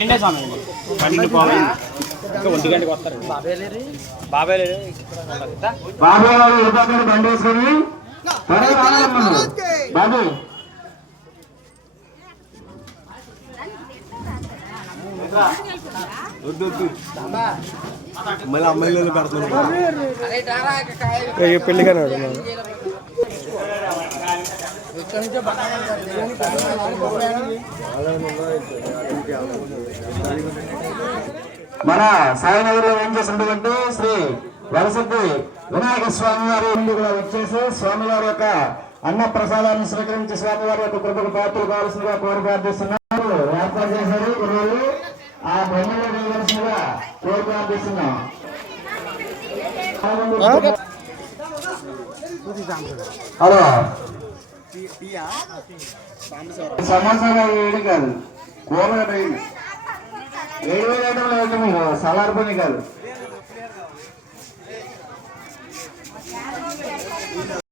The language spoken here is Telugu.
ఒంటి గంటకి వస్తారు. బాబాయ్ గారు బండి వేసుకొని బాబు మళ్ళీ అమ్మాయిలు పెడుతున్నాడు పెళ్లిగానే మన సాయినగర్లో ఏం చేసినటువంటి శ్రీ వలసద్ది వినాయక స్వామి వారి కూడా వచ్చేసి స్వామివారి యొక్క అన్న ప్రసాదాన్ని స్వీకరించి స్వామివారి యొక్క కృపకు పాత్రలు కావాల్సిందిగా కోరి ప్రార్థిస్తున్నారు. ఏర్పాటు చేశారు గురువులు ఆ బ్రహ్మలో వేయవలసిందిగా కోరి ప్రార్థిస్తున్నాం. హలో సమోసాగా వేడి కాదు కూరగా వేడి 7,000 ఐటమ్లు అయితే మీరు సలార్పని కాదు.